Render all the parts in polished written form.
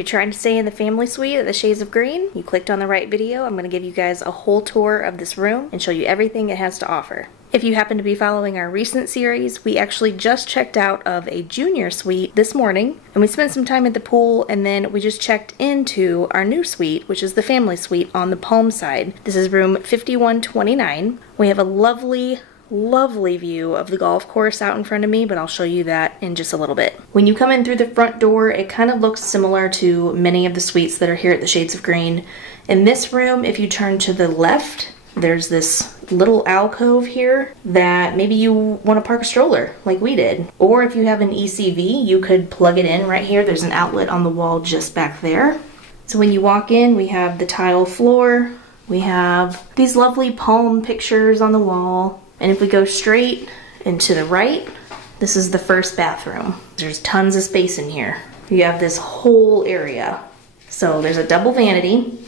you're trying to stay in the family suite at the Shades of Green, you clicked on the right video. I'm going to give you guys a whole tour of this room and show you everything it has to offer. If you happen to be following our recent series, we actually just checked out of a junior suite this morning, and we spent some time at the pool, and then we just checked into our new suite, which is the family suite on the Palm side. This is room 5129. We have a lovely view of the golf course out in front of me, but I'll show you that in just a little bit. When you come in through the front door, it kind of looks similar to many of the suites that are here at the Shades of Green. In this room, if you turn to the left, there's this little alcove here that maybe you want to park a stroller like we did. Or if you have an ECV, you could plug it in right here. There's an outlet on the wall just back there. So when you walk in, we have the tile floor. We have these lovely palm pictures on the wall. And if we go straight and to the right, this is the first bathroom. There's tons of space in here. You have this whole area. So there's a double vanity.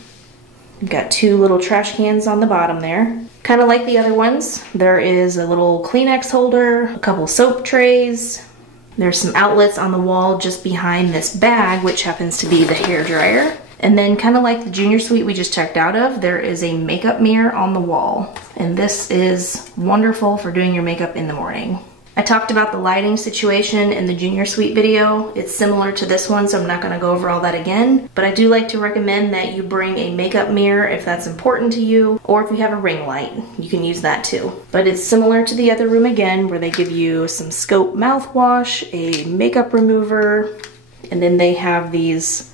You've got two little trash cans on the bottom there. Kind of like the other ones, there is a little Kleenex holder, a couple soap trays. There's some outlets on the wall just behind this bag, which happens to be the hairdryer. And then kind of like the junior suite we just checked out of, there is a makeup mirror on the wall. And this is wonderful for doing your makeup in the morning. I talked about the lighting situation in the junior suite video. It's similar to this one, so I'm not gonna go over all that again. But I do like to recommend that you bring a makeup mirror if that's important to you, or if you have a ring light, you can use that too. But it's similar to the other room again, where they give you some Scope mouthwash, a makeup remover, and then they have these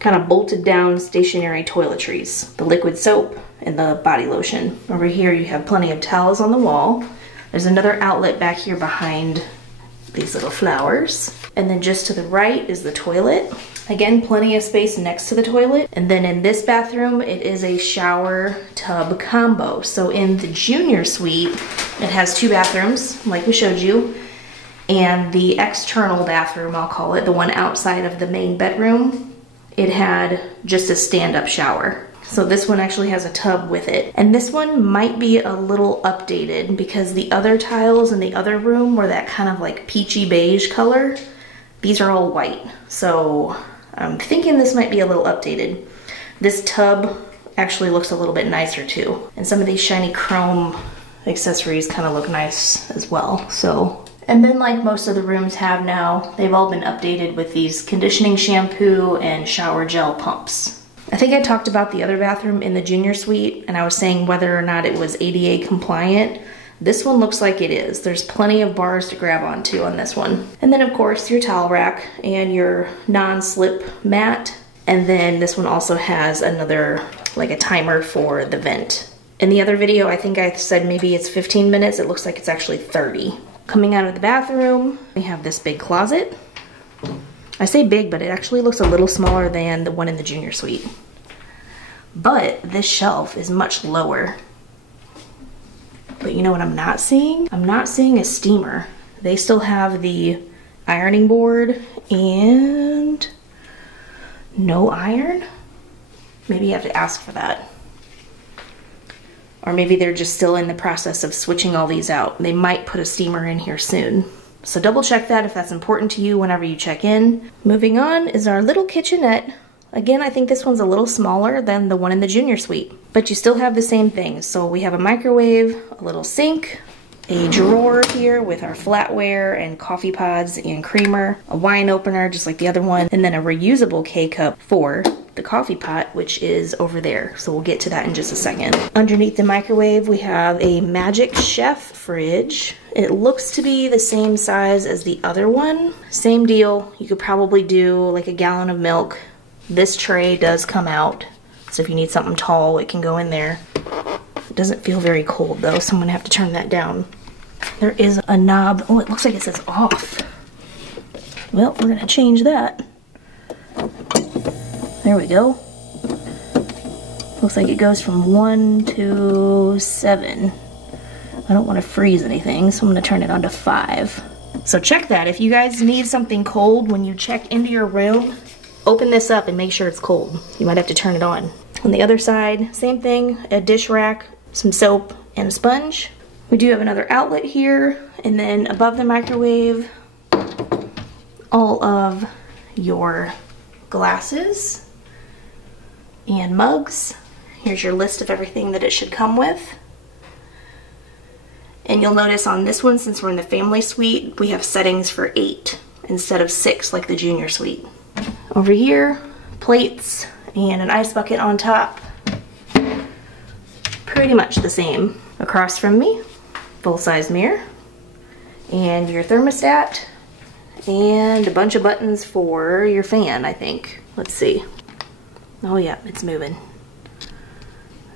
kind of bolted down stationary toiletries, the liquid soap and the body lotion. Over here you have plenty of towels on the wall. There's another outlet back here behind these little flowers. And then just to the right is the toilet. Again, plenty of space next to the toilet. And then in this bathroom, it is a shower tub combo. So in the junior suite, it has two bathrooms, like we showed you. And the external bathroom, I'll call it, the one outside of the main bedroom, it had just a stand-up shower. So this one actually has a tub with it. And this one might be a little updated because the other tiles in the other room were that kind of like peachy beige color. These are all white. So I'm thinking this might be a little updated. This tub actually looks a little bit nicer too. And some of these shiny chrome accessories kind of look nice as well. So, and then like most of the rooms have now, they've all been updated with these conditioning shampoo and shower gel pumps. I think I talked about the other bathroom in the junior suite, and I was saying whether or not it was ADA compliant. This one looks like it is. There's plenty of bars to grab onto on this one. And then of course your towel rack and your non-slip mat. And then this one also has another, like a timer for the vent. In the other video, I think I said maybe it's 15 minutes. It looks like it's actually 30. Coming out of the bathroom, we have this big closet. I say big, but it actually looks a little smaller than the one in the junior suite. But this shelf is much lower. But you know what I'm not seeing? I'm not seeing a steamer. They still have the ironing board and no iron. Maybe you have to ask for that. Or maybe they're just still in the process of switching all these out. They might put a steamer in here soon. So double check that if that's important to you whenever you check in. Moving on is our little kitchenette. Again, I think this one's a little smaller than the one in the junior suite, but you still have the same things. So we have a microwave, a little sink, a drawer here with our flatware and coffee pods and creamer, a wine opener just like the other one, and then a reusable K-cup for the coffee pot, which is over there. So we'll get to that in just a second. Underneath the microwave, we have a Magic Chef fridge. It looks to be the same size as the other one. Same deal. You could probably do like a gallon of milk. This tray does come out, so if you need something tall, it can go in there. It doesn't feel very cold though, so I'm gonna have to turn that down. There is a knob. Oh, it looks like it says off. Well, we're gonna change that. There we go. Looks like it goes from 1 to 7. I don't want to freeze anything, so I'm going to turn it on to 5. So check that. If you guys need something cold when you check into your room, open this up and make sure it's cold. You might have to turn it on. On the other side, same thing, a dish rack, some soap, and a sponge. We do have another outlet here, and then above the microwave, all of your glasses and mugs. Here's your list of everything that it should come with. And you'll notice on this one, since we're in the family suite, we have settings for 8 instead of 6 like the junior suite. Over here, plates and an ice bucket on top. Pretty much the same. Across from me, full-size mirror and your thermostat and a bunch of buttons for your fan, I think. Let's see. Oh yeah, it's moving.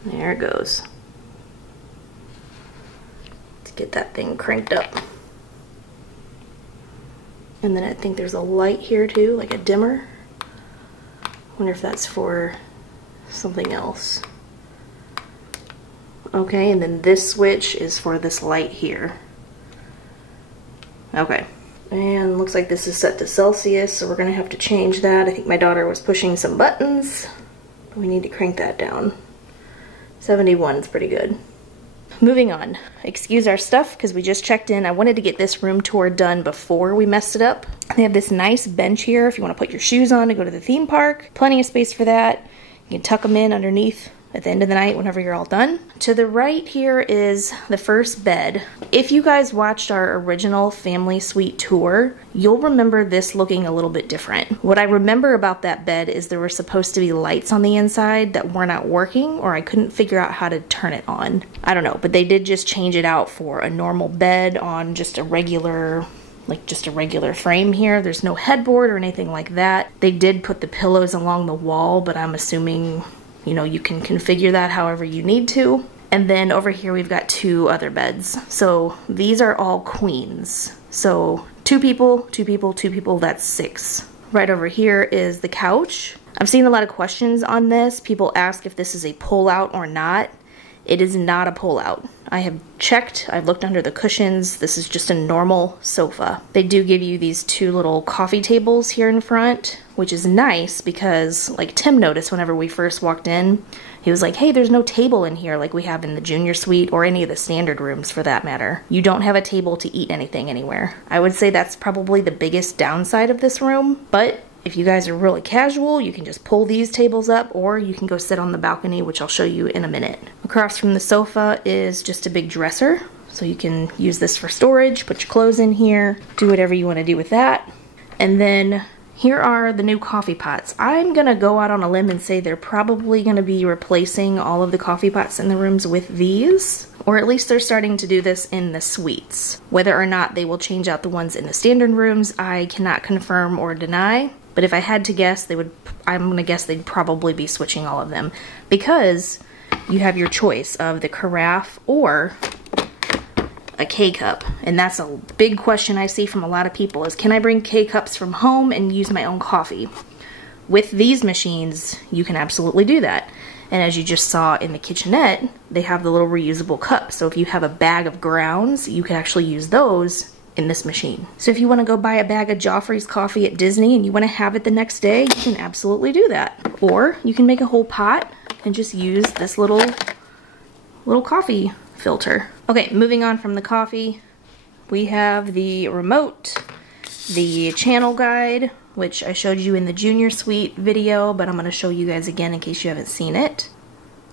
There it goes. Let's get that thing cranked up. And then I think there's a light here too, like a dimmer. Wonder if that's for something else. Okay, and then this switch is for this light here. Okay, and looks like this is set to Celsius, so we're gonna have to change that. I think my daughter was pushing some buttons. We need to crank that down. 71 is pretty good. Moving on. Excuse our stuff because we just checked in. I wanted to get this room tour done before we messed it up. They have this nice bench here if you want to put your shoes on to go to the theme park. Plenty of space for that. You can tuck them in underneath at the end of the night whenever you're all done. To the right here is the first bed. If you guys watched our original family suite tour, you'll remember this looking a little bit different. What I remember about that bed is there were supposed to be lights on the inside that were not working, or I couldn't figure out how to turn it on. I don't know, but they did just change it out for a normal bed on just a regular frame here. There's no headboard or anything like that. They did put the pillows along the wall, but I'm assuming, you know, you can configure that however you need to. And then over here we've got 2 other beds. So these are all queens. So 2 people, 2 people, 2 people, that's 6. Right over here is the couch. I've seen a lot of questions on this. People ask if this is a pull-out or not. It is not a pull-out. I have checked, I've looked under the cushions. This is just a normal sofa. They do give you these 2 little coffee tables here in front, which is nice because, like Tim noticed whenever we first walked in, he was like, hey, there's no table in here like we have in the junior suite or any of the standard rooms for that matter. You don't have a table to eat anything anywhere. I would say that's probably the biggest downside of this room, but if you guys are really casual, you can just pull these tables up, or you can go sit on the balcony, which I'll show you in a minute. Across from the sofa is just a big dresser, so you can use this for storage, put your clothes in here, do whatever you want to do with that. And then here are the new coffee pots. I'm gonna go out on a limb and say they're probably gonna be replacing all of the coffee pots in the rooms with these, or at least they're starting to do this in the suites. Whether or not they will change out the ones in the standard rooms, I cannot confirm or deny. But if I had to guess, I'm gonna guess they'd probably be switching all of them, because you have your choice of the carafe or a K-cup. And that's a big question I see from a lot of people is, can I bring K-cups from home and use my own coffee? With these machines, you can absolutely do that. And as you just saw in the kitchenette, they have the little reusable cups. So if you have a bag of grounds, you can actually use those in this machine. So if you want to go buy a bag of Joffrey's coffee at Disney and you want to have it the next day, you can absolutely do that. Or you can make a whole pot and just use this little coffee filter. Okay, moving on from the coffee, we have the remote, the channel guide, which I showed you in the junior suite video, but I'm going to show you guys again in case you haven't seen it.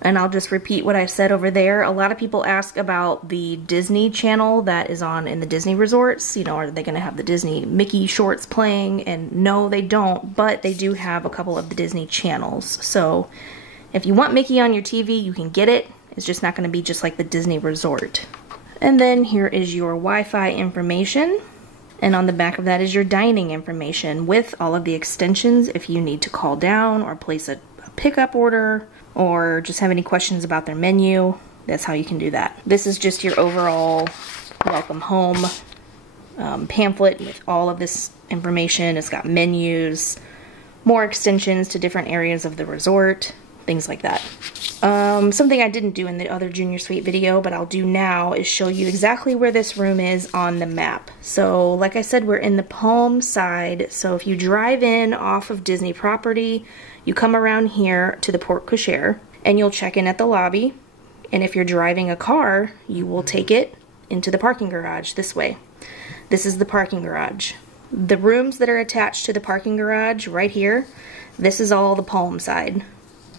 And I'll just repeat what I said over there. A lot of people ask about the Disney channel that is on in the Disney resorts. You know, are they going to have the Disney Mickey shorts playing? And no, they don't, but they do have a couple of the Disney channels. So if you want Mickey on your TV, you can get it. It's just not going to be just like the Disney resort. And then here is your Wi-Fi information. And on the back of that is your dining information with all of the extensions if you need to call down or place a pickup order, or just have any questions about their menu. That's how you can do that. This is just your overall welcome home pamphlet with all of this information. It's got menus, more extensions to different areas of the resort, things like that. Something I didn't do in the other junior suite video, but I'll do now, is show you exactly where this room is on the map. So like I said, we're in the Palm side. So if you drive in off of Disney property, you come around here to the porte cochere and you'll check in at the lobby. And if you're driving a car, you will take it into the parking garage this way. This is the parking garage. The rooms that are attached to the parking garage right here, This is all the palm side.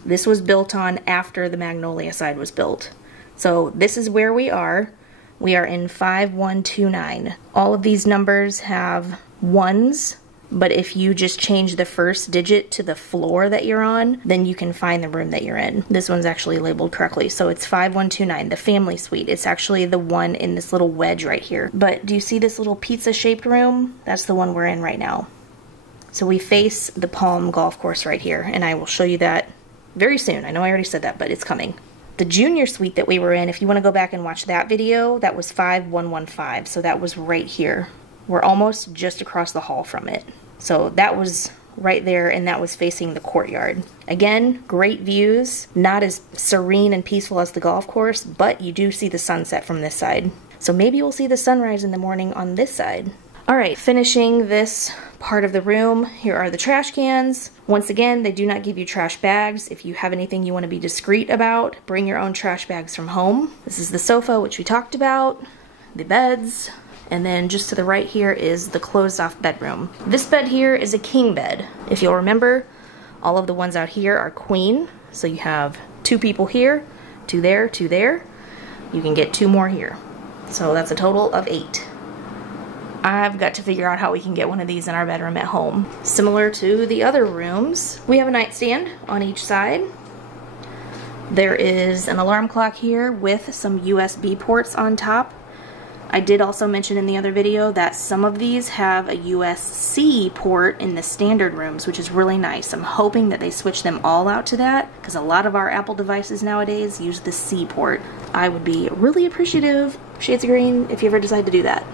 This was built on after the magnolia side was built. So this is where we are. We are in 5129. All of these numbers have ones, but if you just change the first digit to the floor that you're on, then you can find the room that you're in. This one's actually labeled correctly. So it's 5129, the family suite. It's actually the one in this little wedge right here. But do you see this little pizza-shaped room? That's the one we're in right now. So we face the Palm golf course right here, and I will show you that very soon. I know I already said that, but it's coming. The junior suite that we were in, if you want to go back and watch that video, that was 5115, so that was right here. We're almost just across the hall from it. So that was right there, and that was facing the courtyard. Again, great views, not as serene and peaceful as the golf course, but you do see the sunset from this side. So maybe we'll see the sunrise in the morning on this side. All right, finishing this part of the room, here are the trash cans. Once again, they do not give you trash bags. If you have anything you want to be discreet about, bring your own trash bags from home. This is the sofa, which we talked about, the beds, and then just to the right here is the closed off bedroom. This bed here is a king bed. If you'll remember, all of the ones out here are queen. So you have 2 people here, 2 there, 2 there. You can get 2 more here. So that's a total of 8. I've got to figure out how we can get one of these in our bedroom at home. Similar to the other rooms, we have a nightstand on each side. There is an alarm clock here with some USB ports on top. I did also mention in the other video that some of these have a USB-C port in the standard rooms, which is really nice. I'm hoping that they switch them all out to that, because a lot of our Apple devices nowadays use the C port. I would be really appreciative, Shades of Green, if you ever decide to do that.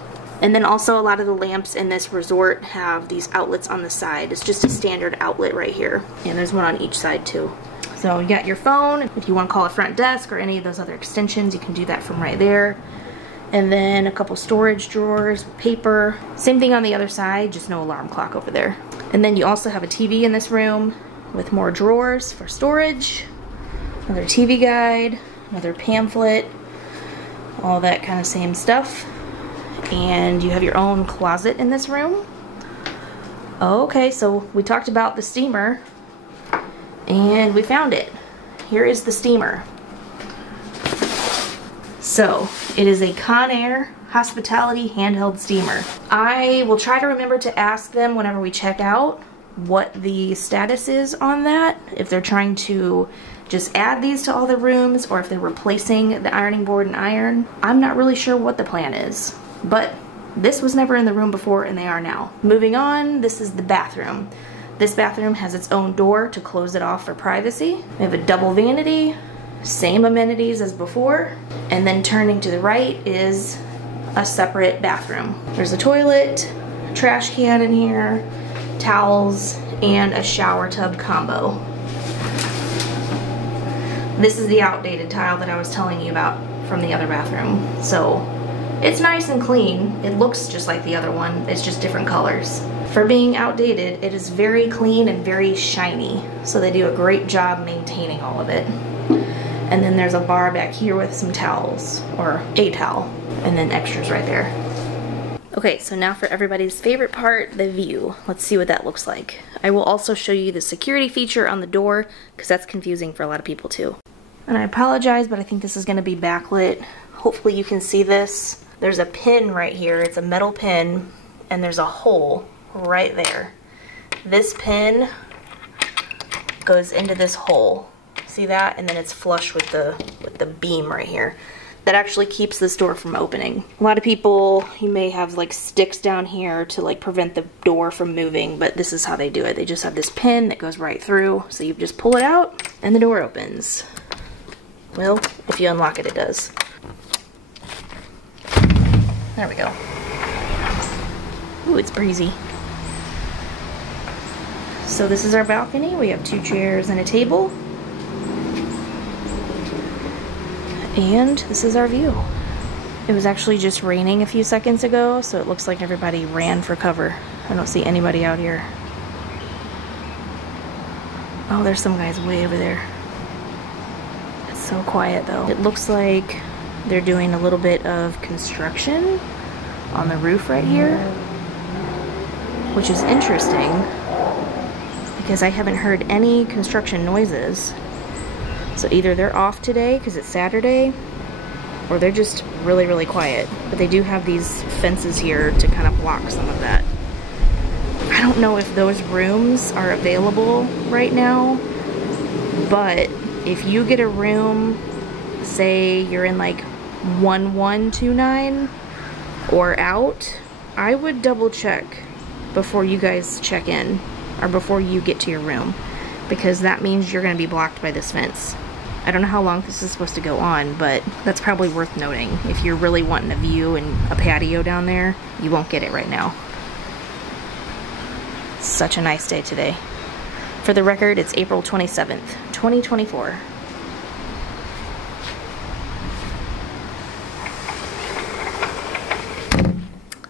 And then also a lot of the lamps in this resort have these outlets on the side. It's just a standard outlet right here. And there's one on each side too. So you got your phone. If you want to call a front desk or any of those other extensions, you can do that from right there. And then a couple storage drawers, paper. Same thing on the other side, just no alarm clock over there. And then you also have a TV in this room with more drawers for storage. Another TV guide, another pamphlet, all that kind of same stuff. And you have your own closet in this room. Okay, so we talked about the steamer and we found it. Here is the steamer. So it is a Conair Hospitality handheld steamer. I will try to remember to ask them whenever we check out what the status is on that, if they're trying to just add these to all the rooms or if they're replacing the ironing board and iron. I'm not really sure what the plan is. But this was never in the room before and they are now. Moving on, this is the bathroom. This bathroom has its own door to close it off for privacy. We have a double vanity, same amenities as before. And then turning to the right is a separate bathroom. There's a toilet, trash can in here, towels, and a shower tub combo. This is the outdated tile that I was telling you about from the other bathroom. So it's nice and clean. It looks just like the other one. It's just different colors. For being outdated, it is very clean and very shiny. So they do a great job maintaining all of it. And then there's a bar back here with some towels, or a towel, and then extras right there. Okay, so now for everybody's favorite part, the view. Let's see what that looks like. I will also show you the security feature on the door, because that's confusing for a lot of people too. And I apologize, but I think this is going to be backlit. Hopefully you can see this. There's a pin right here. It's a metal pin, and there's a hole right there. This pin goes into this hole. See that? And then it's flush with the beam right here. That actually keeps this door from opening. A lot of people, you may have like sticks down here to like prevent the door from moving, but this is how they do it. They just have this pin that goes right through, so you just pull it out and the door opens. Well, if you unlock it, it does. There we go. Ooh, it's breezy. So this is our balcony. We have 2 chairs and a table. And this is our view. It was actually just raining a few seconds ago, so it looks like everybody ran for cover. I don't see anybody out here. Oh, there's some guys way over there. It's so quiet though. It looks like they're doing a little bit of construction on the roof right here, which is interesting because I haven't heard any construction noises. So either they're off today because it's Saturday, or they're just really, really quiet. But they do have these fences here to kind of block some of that. I don't know if those rooms are available right now, but if you get a room, say you're in like 1129 or out, I would double check before you guys check in or before you get to your room, because that means you're going to be blocked by this fence. I don't know how long this is supposed to go on, but that's probably worth noting. If you're really wanting a view and a patio down there, you won't get it right now. Such a nice day today. For the record, it's April 27th, 2024.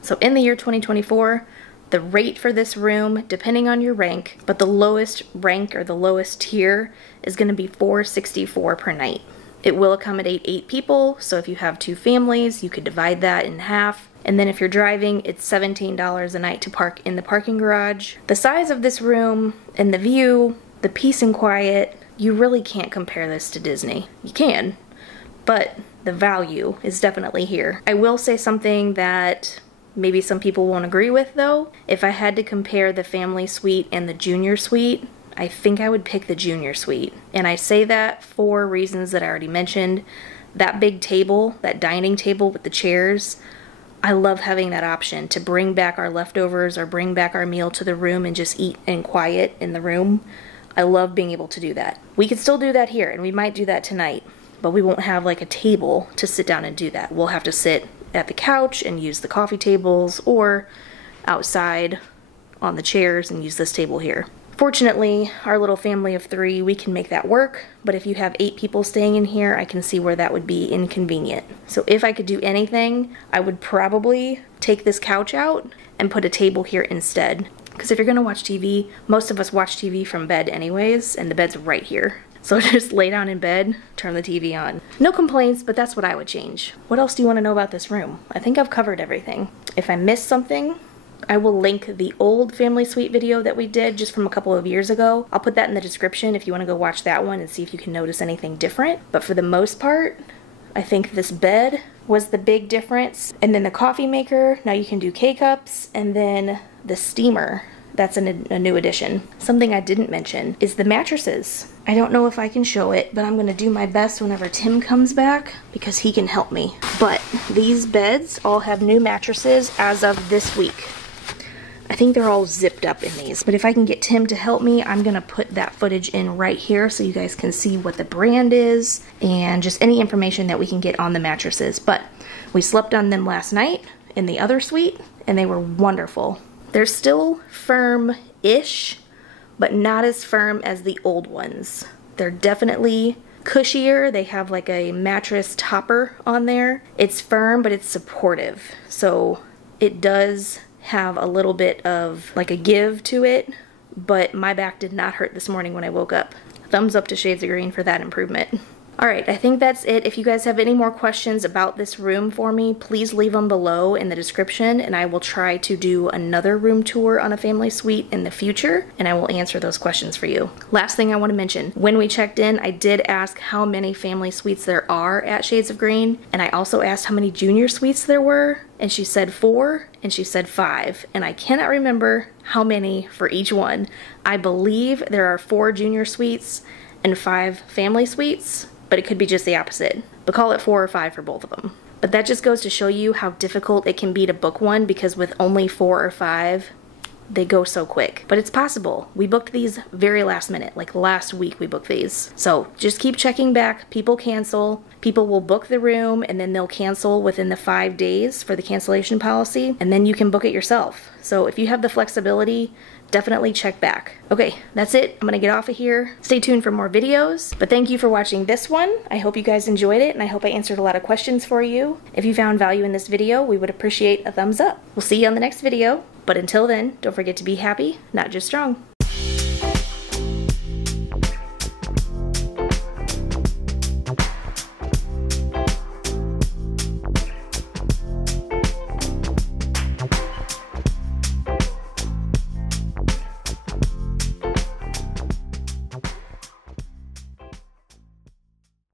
So in the year 2024, the rate for this room, depending on your rank, but the lowest rank or the lowest tier is going to be $464 per night. It will accommodate 8 people, so if you have 2 families, you could divide that in half. And then if you're driving, it's $17 a night to park in the parking garage. The size of this room and the view, the peace and quiet, you really can't compare this to Disney. You can, but the value is definitely here. I will say something that maybe some people won't agree with though. If I had to compare the family suite and the junior suite, I think I would pick the junior suite. And I say that for reasons that I already mentioned. That big table, that dining table with the chairs, I love having that option to bring back our leftovers or bring back our meal to the room and just eat in quiet in the room. I love being able to do that. We could still do that here, and we might do that tonight, but we won't have like a table to sit down and do that. We'll have to sit at the couch and use the coffee tables, or outside on the chairs and use this table here. Fortunately, our little family of 3, we can make that work, but if you have 8 people staying in here, I can see where that would be inconvenient. So if I could do anything, I would probably take this couch out and put a table here instead. Because if you're gonna watch TV, most of us watch TV from bed anyways, and the bed's right here. So just lay down in bed, turn the TV on. No complaints, but that's what I would change. What else do you want to know about this room? I think I've covered everything. If I missed something, I will link the old family suite video that we did just from a couple of years ago. I'll put that in the description if you want to go watch that one and see if you can notice anything different. But for the most part, I think this bed was the big difference. And then the coffee maker, now you can do K-cups, and then the steamer. That's a new addition. Something I didn't mention is the mattresses. I don't know if I can show it, but I'm gonna do my best whenever Tim comes back because he can help me. But these beds all have new mattresses as of this week. I think they're all zipped up in these, but if I can get Tim to help me, I'm gonna put that footage in right here so you guys can see what the brand is and just any information that we can get on the mattresses. But we slept on them last night in the other suite and they were wonderful. They're still firm-ish, but not as firm as the old ones. They're definitely cushier. They have like a mattress topper on there. It's firm, but it's supportive. So it does have a little bit of like a give to it, but my back did not hurt this morning when I woke up. Thumbs up to Shades of Green for that improvement. Alright, I think that's it. If you guys have any more questions about this room for me, please leave them below in the description and I will try to do another room tour on a family suite in the future and I will answer those questions for you. Last thing I want to mention, when we checked in, I did ask how many family suites there are at Shades of Green, and I also asked how many junior suites there were, and she said 4 and she said 5, and I cannot remember how many for each one. I believe there are 4 junior suites and 5 family suites, but it could be just the opposite. But call it 4 or 5 for both of them. But that just goes to show you how difficult it can be to book one, because with only 4 or 5, they go so quick. But it's possible. We booked these very last minute, like last week we booked these. So just keep checking back. People cancel. People will book the room and then they'll cancel within the 5 days for the cancellation policy, and then you can book it yourself. So if you have the flexibility, definitely check back. Okay, that's it. I'm gonna get off of here. Stay tuned for more videos, but thank you for watching this one. I hope you guys enjoyed it, and I hope I answered a lot of questions for you. If you found value in this video, we would appreciate a thumbs up. We'll see you on the next video, but until then, don't forget to be happy, not just strong.